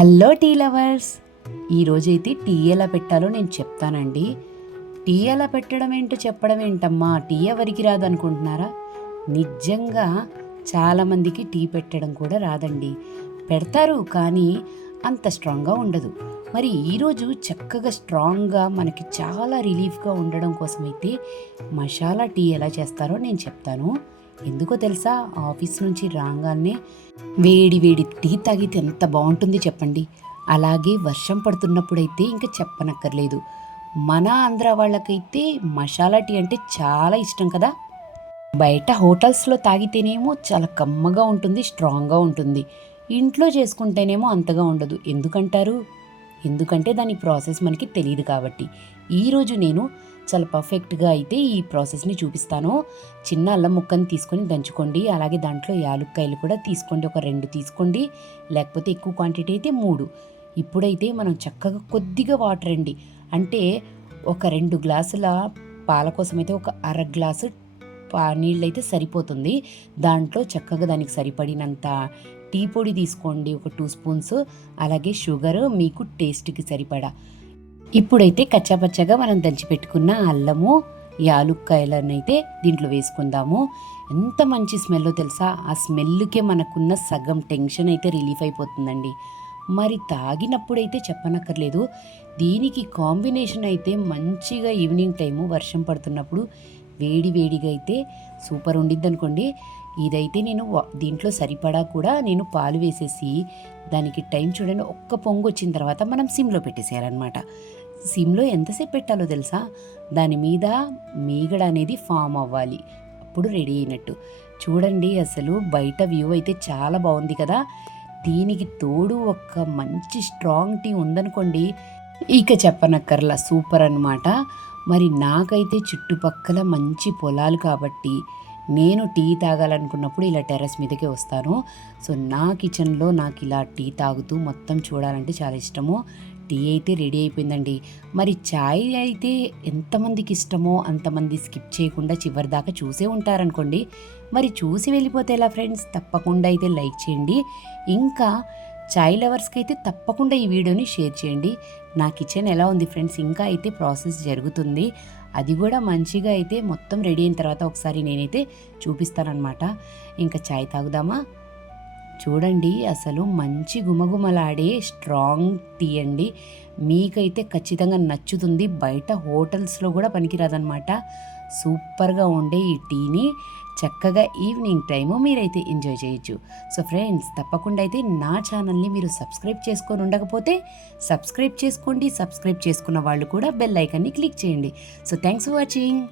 Hello tea lovers. ఈరోజైతే tea ఎలా పెట్టాలో నేను చెప్తానండి. టీ ఎలా పెట్టడం ఏంటో చెప్పడం ఏంటమ్మా? టీ ఎవరికి రాదు అనుకుంటున్నారా? నిజంగా చాలామందికి టీ పెట్టడం కూడా రాదండి. పెడతారు కానీ అంత స్ట్రాంగ్గా ఉండదు. మరి ఈరోజు చక్కగా స్ట్రాంగ్గా మనకి చాలా రిలీఫ్గా ఉండడం కోసమైతే మసాలా టీ ఎలా చేస్తారో నేను చెప్తాను. ఎందుకో తెలుసా? ఆఫీస్ నుంచి రాగానే వేడి వేడి టీ తాగితే ఎంత బాగుంటుంది చెప్పండి. అలాగే వర్షం పడుతున్నప్పుడైతే ఇంకా చెప్పనక్కర్లేదు. మన ఆంధ్ర వాళ్ళకైతే మసాలా టీ అంటే చాలా ఇష్టం కదా? బయట హోటల్స్లో తాగితేనేమో చాలా కమ్మగా ఉంటుంది స్ట్రాంగ్గా ఉంటుంది. ఇంట్లో చేసుకుంటేనేమో అంతగా ఉండదు. ఎందుకంటారు? ఎందుకంటే దాని ప్రాసెస్ మనకి తెలియదు కాబట్టి. ఈరోజు నేను చాలా పర్ఫెక్ట్గా అయితే ఈ ప్రాసెస్ని చూపిస్తాను. చిన్న అల్లం ముక్కని తీసుకొని దంచుకోండి. అలాగే దాంట్లో యాలుక్కాయలు కూడా తీసుకోండి. ఒక రెండు తీసుకోండి. లేకపోతే ఎక్కువ క్వాంటిటీ అయితే మూడు. ఇప్పుడైతే మనం చక్కగా కొద్దిగా వాటర్ అండి. అంటే ఒక రెండు గ్లాసుల పాల కోసం అయితే ఒక అర గ్లాసు నీళ్ళైతే సరిపోతుంది. దాంట్లో చక్కగా దానికి సరిపడినంత టీ పొడి తీసుకోండి ఒక టూ స్పూన్స్. అలాగే షుగర్ మీకు టేస్ట్కి సరిపడా. ఇప్పుడైతే కచ్చాపచ్చగా మనం దంచిపెట్టుకున్న అల్లము యాలుక్కాయలను అయితే దీంట్లో వేసుకుందాము. ఎంత మంచి స్మెల్లో తెలుసా? ఆ స్మెల్కే మనకున్న సగం టెన్షన్ అయితే రిలీఫ్ అయిపోతుందండి. మరి తాగినప్పుడైతే చెప్పనక్కర్లేదు. దీనికి కాంబినేషన్ అయితే మంచిగా ఈవినింగ్ టైము వర్షం పడుతున్నప్పుడు వేడి వేడిగా అయితే సూపర్ ఉండిద్ది అనుకోండి. ఇదైతే నేను దీంట్లో సరిపడా కూడా నేను పాలు వేసేసి దానికి టైం చూడండి ఒక్క పొంగు వచ్చిన తర్వాత మనం సిమ్లో పెట్టేసేయాలన్నమాట. సిమ్లో ఎంతసేపు పెట్టాలో తెలుసా? దాని మీద మీగడ అనేది ఫామ్ అవ్వాలి. అప్పుడు రెడీ అయినట్టు. చూడండి అసలు బయట వ్యూ అయితే చాలా బాగుంది కదా. దీనికి తోడు ఒక మంచి స్ట్రాంగ్ టీ ఉందనుకోండి. ఇక చెప్పనక్కర్లా సూపర్ అన్నమాట. మరి నాకైతే చుట్టుపక్కల మంచి పొలాలు కాబట్టి నేను టీ తాగాలనుకున్నప్పుడు ఇలా టెర్రస్ మీదకే వస్తాను. సో నా కిచెన్లో నాకు ఇలా టీ తాగుతూ మొత్తం చూడాలంటే చాలా ఇష్టము. టీ అయితే రెడీ అయిపోయిందండి. మరి చాయ్ అయితే ఎంతమందికి ఇష్టమో అంతమంది స్కిప్ చేయకుండా చివరి దాకా చూసే ఉంటారనుకోండి. మరి చూసి వెళ్ళిపోతే ఎలా ఫ్రెండ్స్? తప్పకుండా అయితే లైక్ చేయండి. ఇంకా చాయ్ లవర్స్కి అయితే తప్పకుండా ఈ వీడియోని షేర్ చేయండి. నా కిచెన్ ఎలా ఉంది ఫ్రెండ్స్? ఇంకా అయితే ప్రాసెస్ జరుగుతుంది. అది కూడా మంచిగా అయితే మొత్తం రెడీ అయిన తర్వాత ఒకసారి నేనైతే చూపిస్తానన్నమాట. ఇంకా చాయ్ తాగుదామా? చూడండి అసలు మంచి గుమగుమలాడే స్ట్రాంగ్ టీ అండి. మీకైతే ఖచ్చితంగా నచ్చుతుంది. బయట హోటల్స్లో కూడా పనికిరాదనమాట సూపర్గా ఉండే ఈ టీని చక్కగా ఈవినింగ్ టైము మీరైతే ఎంజాయ్ చేయొచ్చు. సో ఫ్రెండ్స్ తప్పకుండా అయితే నా ఛానల్ని మీరు సబ్స్క్రైబ్ చేసుకొని ఉండకపోతే సబ్స్క్రైబ్ చేసుకోండి. సబ్స్క్రైబ్ చేసుకున్న వాళ్ళు కూడా బెల్ ఐకాన్ని క్లిక్ చేయండి. So thanks for watching.